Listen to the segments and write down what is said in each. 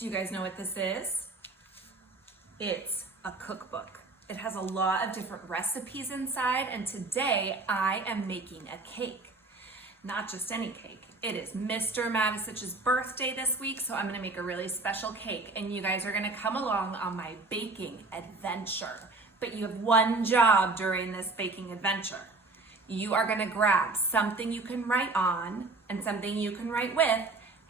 Do you guys know what this is? It's a cookbook. It has a lot of different recipes inside, and today I am making a cake. Not just any cake. It is Mr. Matisich's birthday this week, so I'm gonna make a really special cake, and you guys are gonna come along on my baking adventure. But you have one job during this baking adventure. You are gonna grab something you can write on and something you can write with,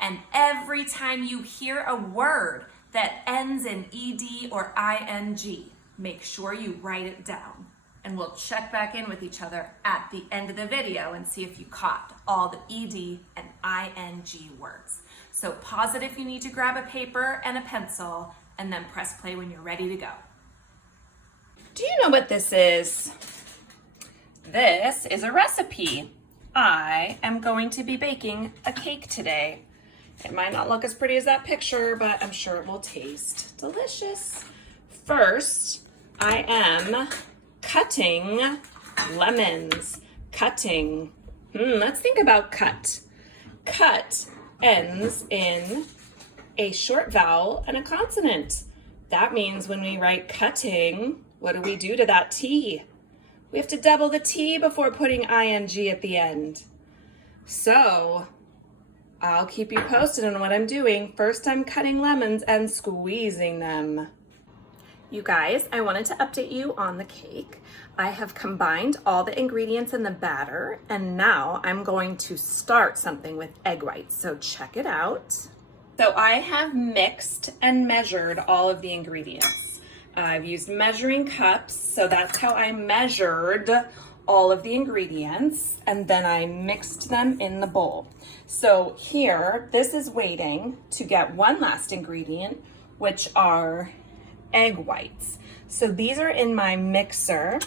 and every time you hear a word that ends in ED or ING, make sure you write it down. And we'll check back in with each other at the end of the video and see if you caught all the ED and ING words. So pause it if you need to grab a paper and a pencil, and then press play when you're ready to go. Do you know what this is? This is a recipe. I am going to be baking a cake today. It might not look as pretty as that picture, but I'm sure it will taste delicious. First, I am cutting lemons. Cutting. Let's think about cut. Cut ends in a short vowel and a consonant. That means when we write cutting, what do we do to that T? We have to double the T before putting ING at the end. So I'll keep you posted on what I'm doing. First, I'm cutting lemons and squeezing them. You guys, I wanted to update you on the cake. I have combined all the ingredients in the batter, and now I'm going to start something with egg whites. So check it out. So I have mixed and measured all of the ingredients. I've used measuring cups, so that's how I measured all of the ingredients, and then I mixed them in the bowl. So here, this is waiting to get one last ingredient, which are egg whites. So these are in my mixer,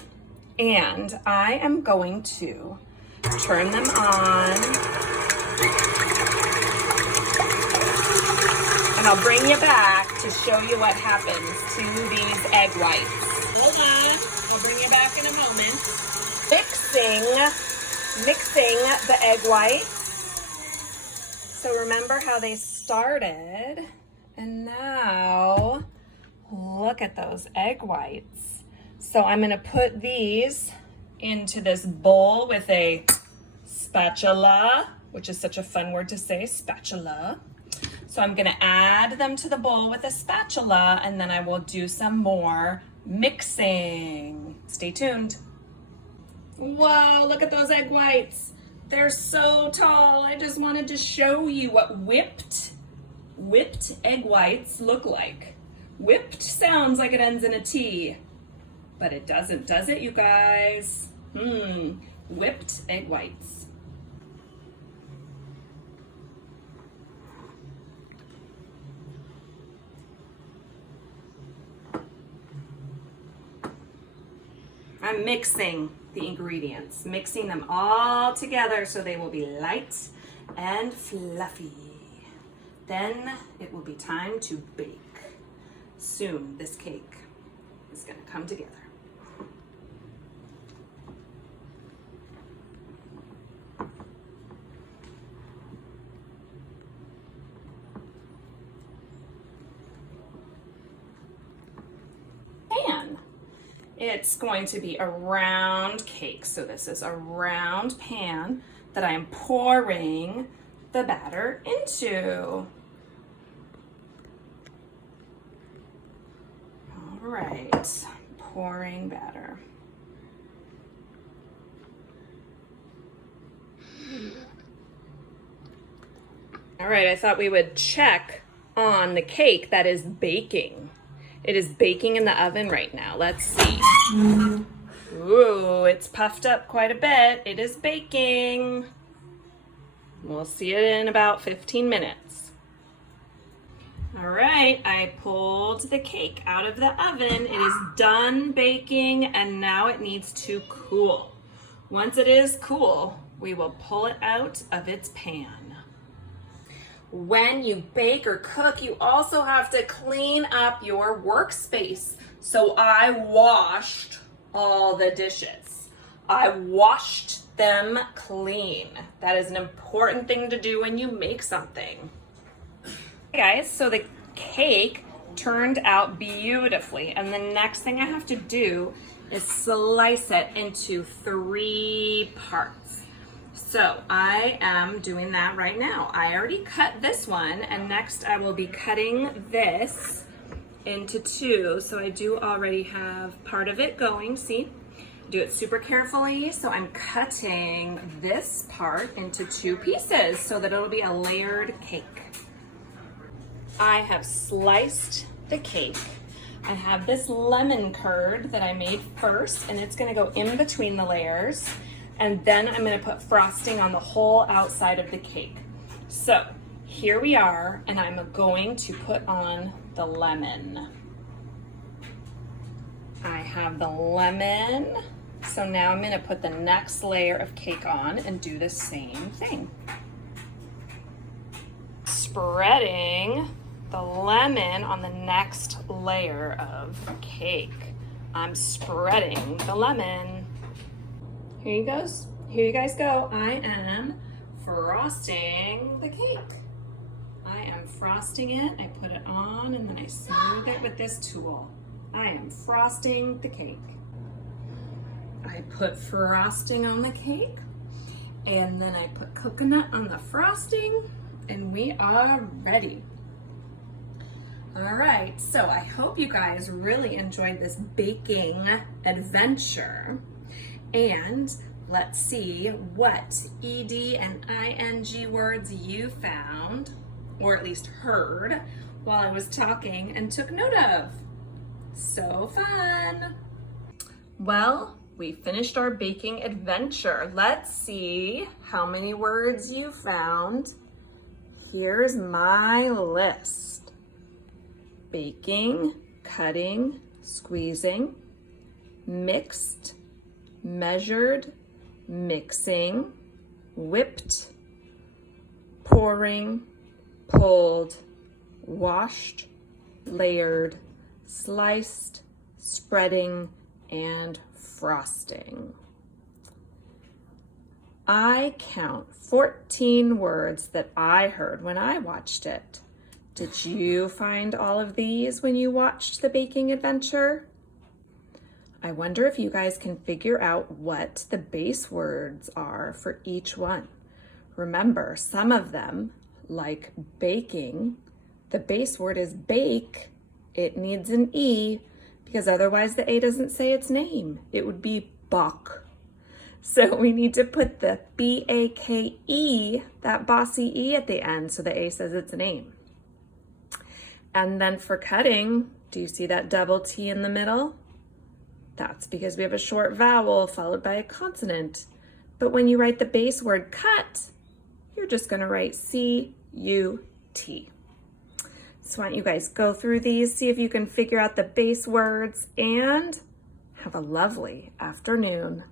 and I am going to turn them on, and I'll bring you back to show you what happens to these egg whites. Hold on, I'll bring you back in a moment. Mixing the egg whites. So remember how they started, and now look at those egg whites. So I'm gonna put these into this bowl with a spatula, which is such a fun word to say, spatula. So I'm gonna add them to the bowl with a spatula, and then I will do some more mixing. Stay tuned. Whoa, look at those egg whites. They're so tall. I just wanted to show you what whipped egg whites look like. Whipped sounds like it ends in a T, but it doesn't, does it, you guys? Whipped egg whites. I'm mixing the ingredients, mixing them all together so they will be light and fluffy. Then it will be time to bake. Soon this cake is gonna come together. It's going to be a round cake. So this is a round pan that I am pouring the batter into. All right, pouring batter. All right, I thought we would check on the cake that is baking. It is baking in the oven right now. Let's see. Ooh, it's puffed up quite a bit. It is baking. We'll see it in about 15 minutes. All right, I pulled the cake out of the oven. It is done baking, and now it needs to cool. Once it is cool, we will pull it out of its pan. When you bake or cook, you also have to clean up your workspace. So I washed all the dishes. I washed them clean. That is an important thing to do when you make something. Hey guys, so the cake turned out beautifully. And the next thing I have to do is slice it into 3 parts. So I am doing that right now. I already cut this one, and next I will be cutting this into 2. So I do already have part of it going, see? Do it super carefully. So I'm cutting this part into 2 pieces so that it'll be a layered cake. I have sliced the cake. I have this lemon curd that I made first, and it's gonna go in between the layers. And then I'm gonna put frosting on the whole outside of the cake. So here we are, and I'm going to put on the lemon. I have the lemon. So now I'm gonna put the next layer of cake on and do the same thing. Spreading the lemon on the next layer of cake. I'm spreading the lemon. Here you guys go. I am frosting the cake. I am frosting it. I put it on and then I smooth it with this tool. I am frosting the cake. I put frosting on the cake, and then I put coconut on the frosting, and we are ready. All right, so I hope you guys really enjoyed this baking adventure. And let's see what ED and ING words you found, or at least heard, while I was talking and took note of. So fun. Well, we finished our baking adventure. Let's see how many words you found. Here's my list. Baking, cutting, squeezing, mixed, measured, mixing, whipped, pouring, pulled, washed, layered, sliced, spreading, and frosting. I count 14 words that I heard when I watched it. Did you find all of these when you watched the baking adventure? I wonder if you guys can figure out what the base words are for each one. Remember, some of them, like baking, the base word is bake. It needs an E because otherwise the A doesn't say its name. It would be bake. So we need to put the B-A-K-E, that bossy E at the end, so the A says its name. And then for cutting, do you see that double T in the middle? That's because we have a short vowel followed by a consonant. But when you write the base word cut, you're just gonna write C-U-T. So why don't you guys go through these, see if you can figure out the base words, and have a lovely afternoon.